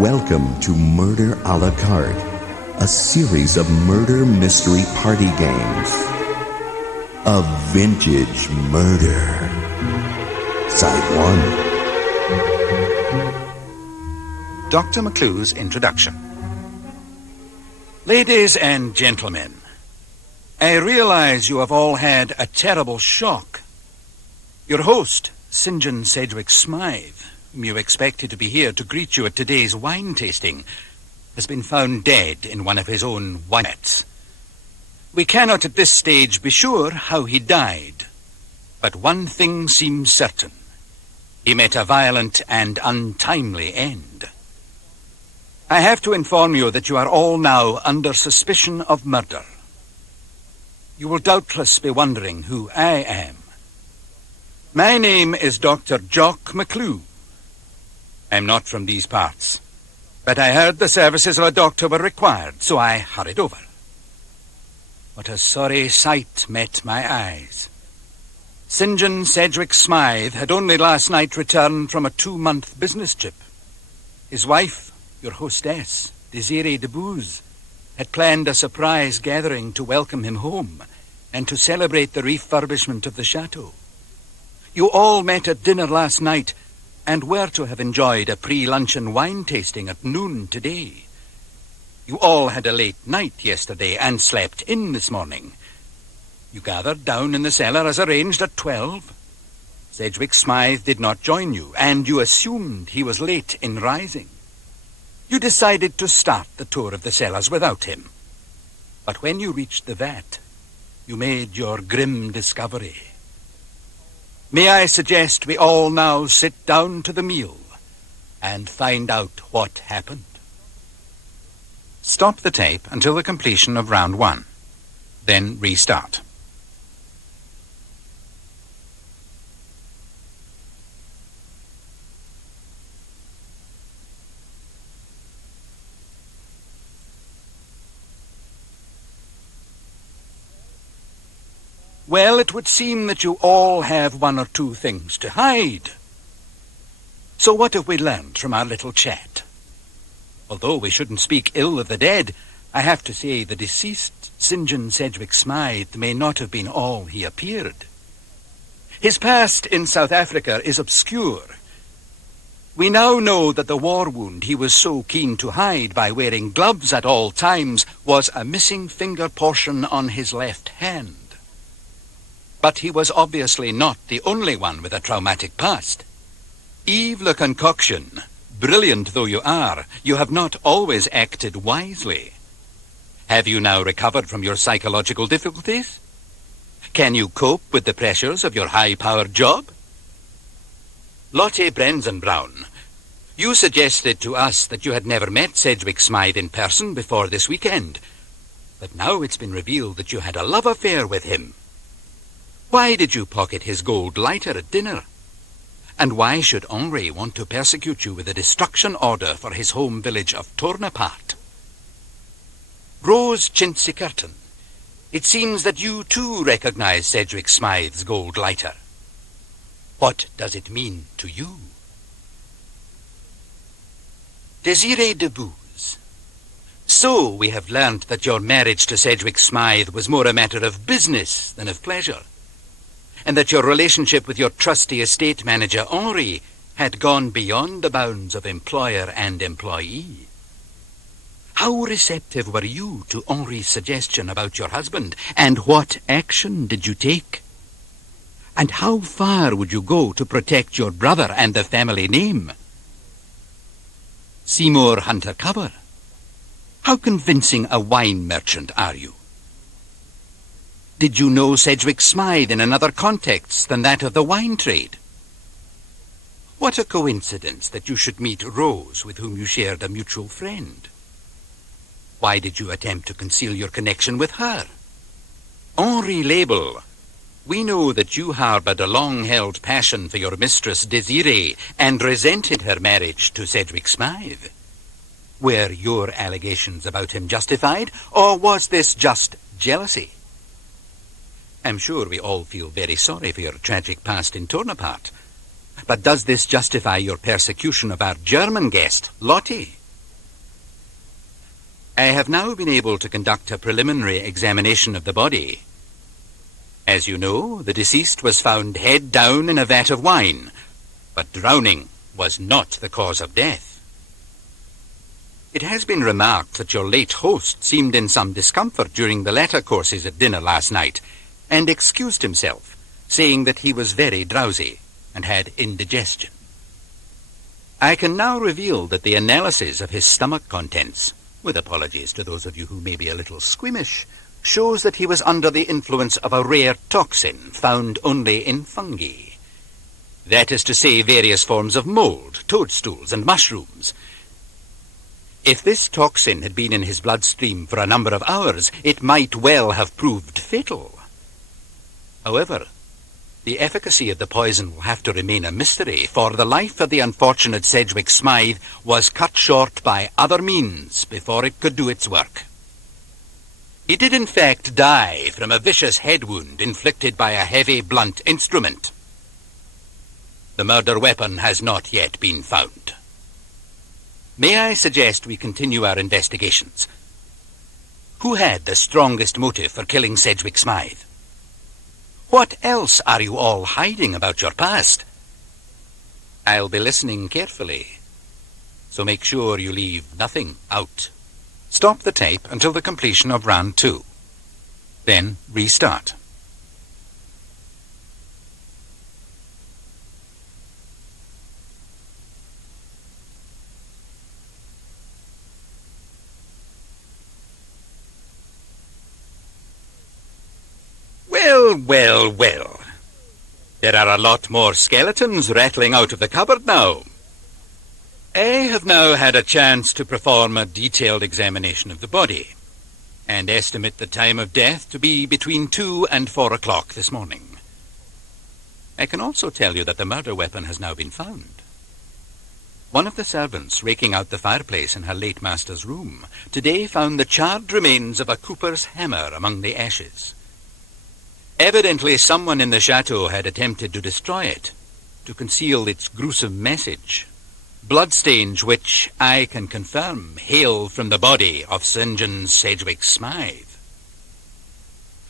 Welcome to Murder a la Carte, a series of murder mystery party games. A vintage murder. Side 1. Dr. McClue's introduction. Ladies and gentlemen, I realize you have all had a terrible shock. Your host, St. John Sedgwick Smythe, whom you expected to be here to greet you at today's wine tasting, has been found dead in one of his own winettes. We cannot at this stage be sure how he died, but one thing seems certain. He met a violent and untimely end. I have to inform you that you are all now under suspicion of murder. You will doubtless be wondering who I am. My name is Dr. Jock McClue. I'm not from these parts, but I heard the services of a doctor were required, so I hurried over. What a sorry sight met my eyes. St. John Sedgwick Smythe had only last night returned from a 2-month business trip. His wife, your hostess, Desiree de Booz, had planned a surprise gathering to welcome him home and to celebrate the refurbishment of the chateau. You all met at dinner last night and were to have enjoyed a pre-luncheon wine tasting at noon today. You all had a late night yesterday and slept in this morning. You gathered down in the cellar as arranged at 12. Sedgwick Smythe did not join you, and you assumed he was late in rising. You decided to start the tour of the cellars without him. But when you reached the vat, you made your grim discovery. May I suggest we all now sit down to the meal and find out what happened? Stop the tape until the completion of round 1. Then restart. Well, it would seem that you all have 1 or 2 things to hide. So what have we learned from our little chat? Although we shouldn't speak ill of the dead, I have to say the deceased St. John Sedgwick Smythe may not have been all he appeared. His past in South Africa is obscure. We now know that the war wound he was so keen to hide by wearing gloves at all times was a missing finger portion on his left hand. But he was obviously not the only one with a traumatic past. Yves Le Concoction, brilliant though you are, you have not always acted wisely. Have you now recovered from your psychological difficulties? Can you cope with the pressures of your high-powered job? Lotte Brenzenbraun, you suggested to us that you had never met Sedgwick Smythe in person before this weekend, but now it's been revealed that you had a love affair with him. Why did you pocket his gold lighter at dinner? And why should Henri want to persecute you with a destruction order for his home village of Tornapart? Rose Chintzy-Curtin, it seems that you too recognize Sedgwick Smythe's gold lighter. What does it mean to you? Desiree de Booz, so we have learnt that your marriage to Sedgwick Smythe was more a matter of business than of pleasure, and that your relationship with your trusty estate manager, Henri, had gone beyond the bounds of employer and employee. How receptive were you to Henri's suggestion about your husband, and what action did you take? And how far would you go to protect your brother and the family name? Seymour Hunter-Cover, how convincing a wine merchant are you? Did you know Sedgwick Smythe in another context than that of the wine trade? What a coincidence that you should meet Rose, with whom you shared a mutual friend. Why did you attempt to conceal your connection with her? Henri Label, we know that you harbored a long-held passion for your mistress Desiree and resented her marriage to Sedgwick Smythe. Were your allegations about him justified, or was this just jealousy? I'm sure we all feel very sorry for your tragic past in Tornapart. But does this justify your persecution of our German guest, Lotte? I have now been able to conduct a preliminary examination of the body. As you know, the deceased was found head down in a vat of wine, but drowning was not the cause of death. It has been remarked that your late host seemed in some discomfort during the latter courses at dinner last night, and excused himself, saying that he was very drowsy and had indigestion. I can now reveal that the analysis of his stomach contents, with apologies to those of you who may be a little squeamish, shows that he was under the influence of a rare toxin found only in fungi. That is to say, various forms of mold, toadstools, and mushrooms. If this toxin had been in his bloodstream for a number of hours, it might well have proved fatal. However, the efficacy of the poison will have to remain a mystery, for the life of the unfortunate Sedgwick Smythe was cut short by other means before it could do its work. He did in fact die from a vicious head wound inflicted by a heavy, blunt instrument. The murder weapon has not yet been found. May I suggest we continue our investigations? Who had the strongest motive for killing Sedgwick Smythe? What else are you all hiding about your past? I'll be listening carefully, so make sure you leave nothing out. Stop the tape until the completion of round 2. Then restart. Well. There are a lot more skeletons rattling out of the cupboard now. I have now had a chance to perform a detailed examination of the body, and estimate the time of death to be between 2 and 4 o'clock this morning. I can also tell you that the murder weapon has now been found. One of the servants raking out the fireplace in her late master's room today found the charred remains of a cooper's hammer among the ashes. Evidently someone in the chateau had attempted to destroy it, to conceal its gruesome message, bloodstains which, I can confirm, hail from the body of St. John Sedgwick Smythe.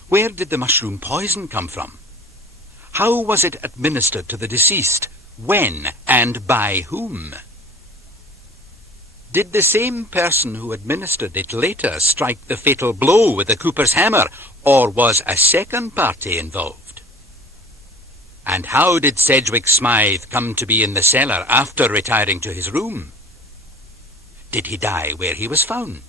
Where did the mushroom poison come from? How was it administered to the deceased? When and by whom? Did the same person who administered it later strike the fatal blow with the cooper's hammer, or was a second party involved? And how did Sedgwick Smythe come to be in the cellar after retiring to his room? Did he die where he was found?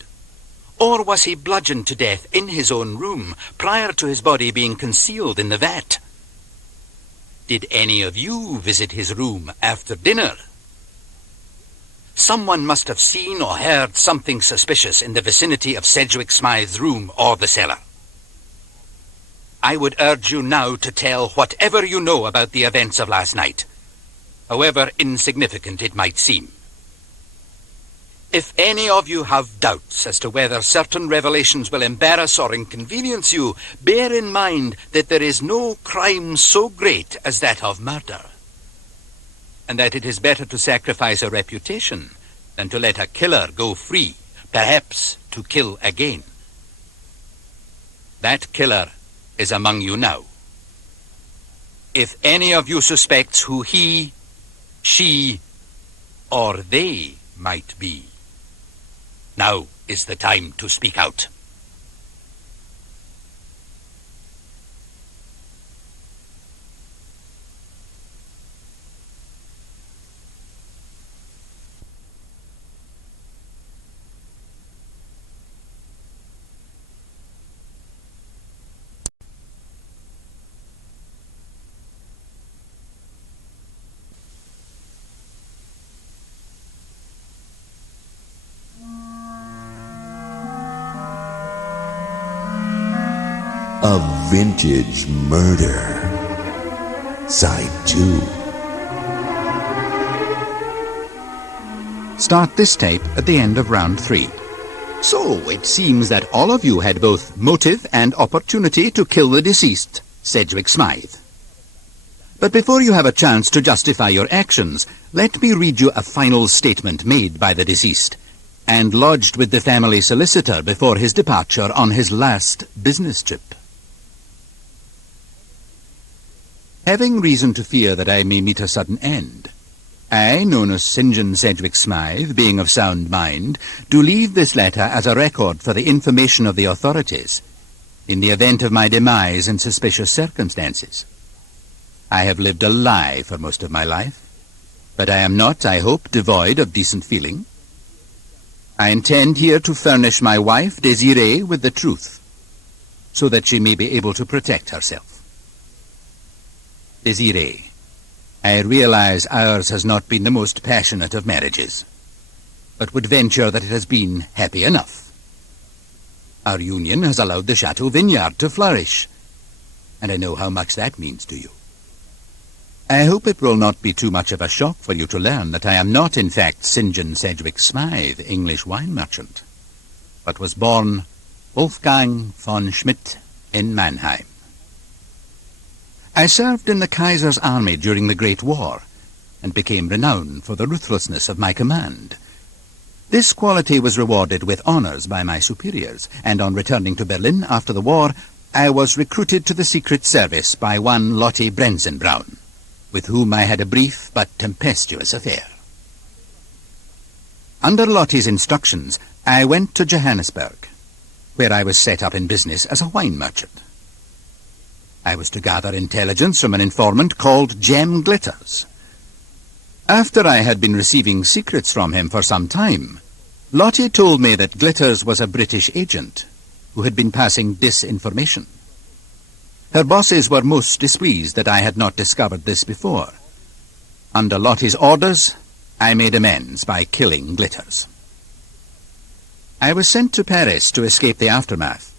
Or was he bludgeoned to death in his own room prior to his body being concealed in the vat? Did any of you visit his room after dinner? Someone must have seen or heard something suspicious in the vicinity of Sedgwick Smythe's room or the cellar. I would urge you now to tell whatever you know about the events of last night, however insignificant it might seem. If any of you have doubts as to whether certain revelations will embarrass or inconvenience you, bear in mind that there is no crime so great as that of murder, and that it is better to sacrifice a reputation than to let a killer go free, perhaps to kill again. That killer is among you now. If any of you suspects who he, she, or they might be, now is the time to speak out. A Vintage Murder, Side 2. Start this tape at the end of round 3. So, it seems that all of you had both motive and opportunity to kill the deceased, Sedgwick Smythe. But before you have a chance to justify your actions, let me read you a final statement made by the deceased. and lodged with the family solicitor before his departure on his last business trip. Having reason to fear that I may meet a sudden end, I, known as St. John Sedgwick Smythe, being of sound mind, do leave this letter as a record for the information of the authorities, in the event of my demise in suspicious circumstances. I have lived a lie for most of my life, but I am not, I hope, devoid of decent feeling. I intend here to furnish my wife, Desiree, with the truth, so that she may be able to protect herself. Desiree, I realize ours has not been the most passionate of marriages, but would venture that it has been happy enough. Our union has allowed the Chateau Vineyard to flourish, and I know how much that means to you. I hope it will not be too much of a shock for you to learn that I am not, in fact, St. John Sedgwick Smythe, English wine merchant, but was born Wolfgang von Schmidt in Mannheim. I served in the Kaiser's army during the Great War, and became renowned for the ruthlessness of my command. This quality was rewarded with honors by my superiors, and on returning to Berlin after the war, I was recruited to the Secret Service by one Lotte Brenzenbraun, with whom I had a brief but tempestuous affair. Under Lotte's instructions, I went to Johannesburg, where I was set up in business as a wine merchant. I was to gather intelligence from an informant called Jem Glitters. After I had been receiving secrets from him for some time, Lotte told me that Glitters was a British agent who had been passing disinformation. Her bosses were most displeased that I had not discovered this before. Under Lotte's orders, I made amends by killing Glitters. I was sent to Paris to escape the aftermath,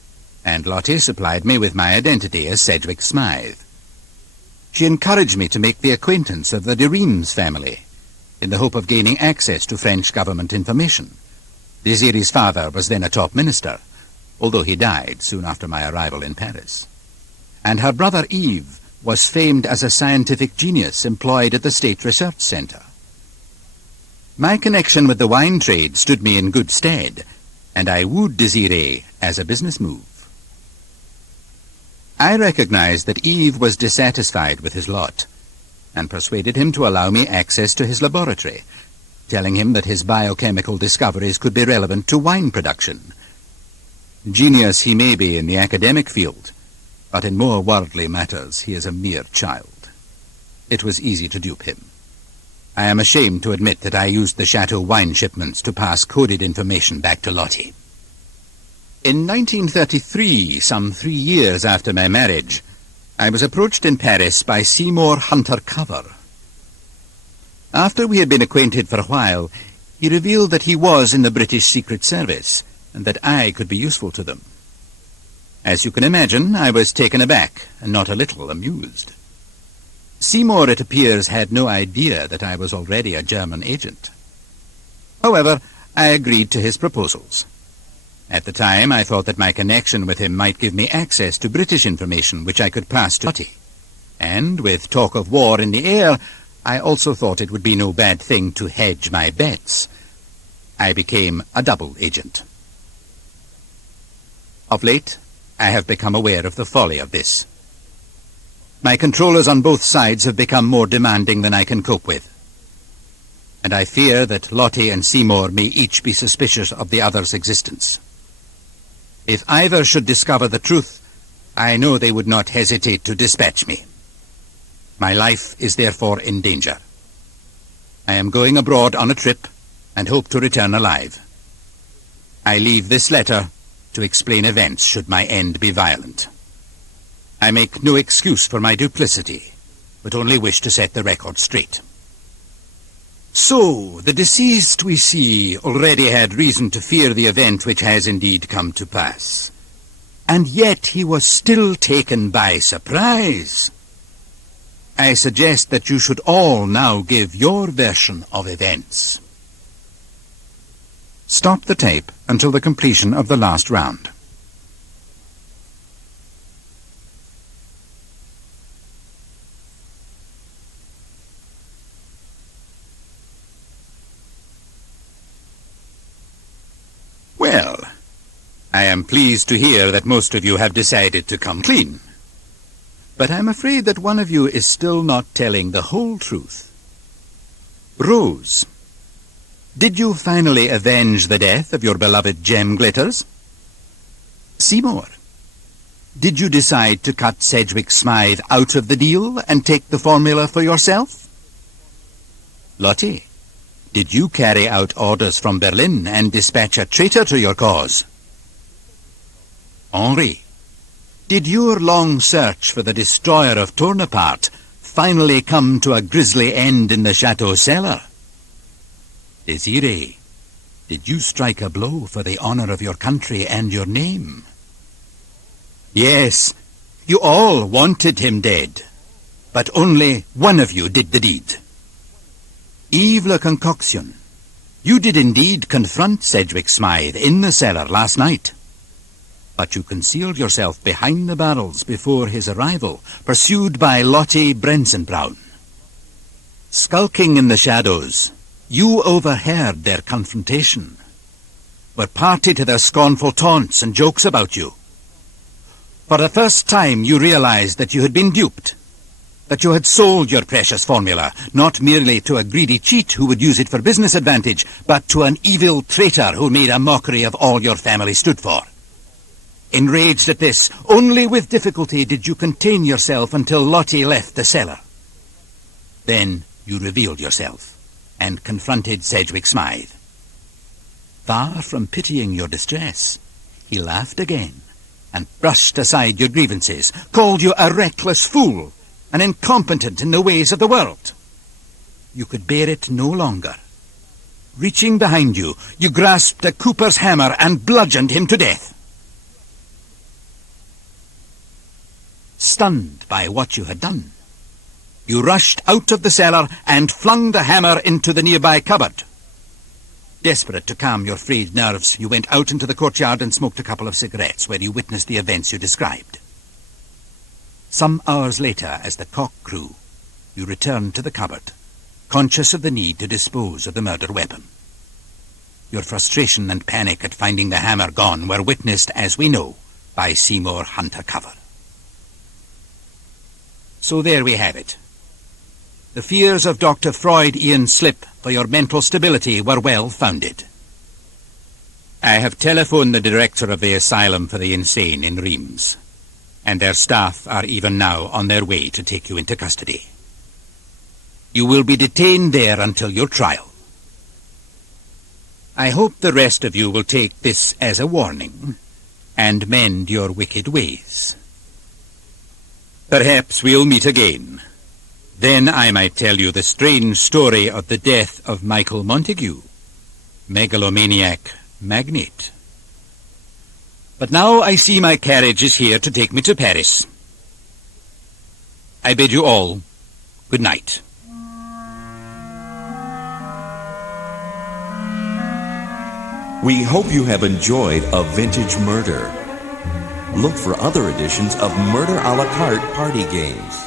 and Lotte supplied me with my identity as Sedgwick Smythe. She encouraged me to make the acquaintance of the de Reims family, in the hope of gaining access to French government information. Desiree's father was then a top minister, although he died soon after my arrival in Paris. And her brother Yves was famed as a scientific genius employed at the State Research Center. My connection with the wine trade stood me in good stead, and I wooed Desiree as a business move. I recognized that Yves was dissatisfied with his lot, and persuaded him to allow me access to his laboratory, telling him that his biochemical discoveries could be relevant to wine production. Genius he may be in the academic field, but in more worldly matters he is a mere child. It was easy to dupe him. I am ashamed to admit that I used the Chateau wine shipments to pass coded information back to Lotte. In 1933, some 3 years after my marriage, I was approached in Paris by Seymour Hunter Cover. After we had been acquainted for a while, he revealed that he was in the British Secret Service, and that I could be useful to them. As you can imagine, I was taken aback, and not a little amused. Seymour, it appears, had no idea that I was already a German agent. However, I agreed to his proposals. At the time, I thought that my connection with him might give me access to British information which I could pass to Lotte. And, with talk of war in the air, I also thought it would be no bad thing to hedge my bets. I became a double agent. Of late, I have become aware of the folly of this. My controllers on both sides have become more demanding than I can cope with, and I fear that Lotte and Seymour may each be suspicious of the other's existence. If either should discover the truth, I know they would not hesitate to dispatch me. My life is therefore in danger. I am going abroad on a trip, and hope to return alive. I leave this letter to explain events should my end be violent. I make no excuse for my duplicity, but only wish to set the record straight. So, the deceased, we see, already had reason to fear the event which has indeed come to pass. And yet he was still taken by surprise. I suggest that you should all now give your version of events. Stop the tape until the completion of the last round. I am pleased to hear that most of you have decided to come clean. But I'm afraid that one of you is still not telling the whole truth. Rose, did you finally avenge the death of your beloved Gem Glitters? Seymour, did you decide to cut Sedgwick Smythe out of the deal and take the formula for yourself? Lottie, did you carry out orders from Berlin and dispatch a traitor to your cause? Henri, did your long search for the destroyer of Tornapart finally come to a grisly end in the chateau cellar? Desiree, did you strike a blow for the honor of your country and your name? Yes, you all wanted him dead, but only one of you did the deed. Yves Le Concoction, you did indeed confront Sedgwick Smythe in the cellar last night, but you concealed yourself behind the barrels before his arrival, pursued by Lottie Brensenbraun. Skulking in the shadows, you overheard their confrontation, were party to their scornful taunts and jokes about you. For the first time you realized that you had been duped, that you had sold your precious formula, not merely to a greedy cheat who would use it for business advantage, but to an evil traitor who made a mockery of all your family stood for. Enraged at this, only with difficulty did you contain yourself until Lottie left the cellar. Then you revealed yourself and confronted Sedgwick Smythe. Far from pitying your distress, he laughed again and brushed aside your grievances, called you a reckless fool, and incompetent in the ways of the world. You could bear it no longer. Reaching behind you, you grasped a cooper's hammer and bludgeoned him to death. Stunned by what you had done, you rushed out of the cellar and flung the hammer into the nearby cupboard. Desperate to calm your frayed nerves, you went out into the courtyard and smoked a couple of cigarettes where you witnessed the events you described. Some hours later, as the cock crew, you returned to the cupboard, conscious of the need to dispose of the murder weapon. Your frustration and panic at finding the hammer gone were witnessed, as we know, by Seymour Hunter-Cover. So there we have it. The fears of Dr. Freud Ian Slip for your mental stability were well founded. I have telephoned the director of the Asylum for the Insane in Reims, and their staff are even now on their way to take you into custody. You will be detained there until your trial. I hope the rest of you will take this as a warning and mend your wicked ways. Perhaps we'll meet again. Then I might tell you the strange story of the death of Michael Montague, megalomaniac magnate. But now I see my carriage is here to take me to Paris. I bid you all good night. We hope you have enjoyed A Vintage Murder. Look for other editions of Murder a la Carte Party Games.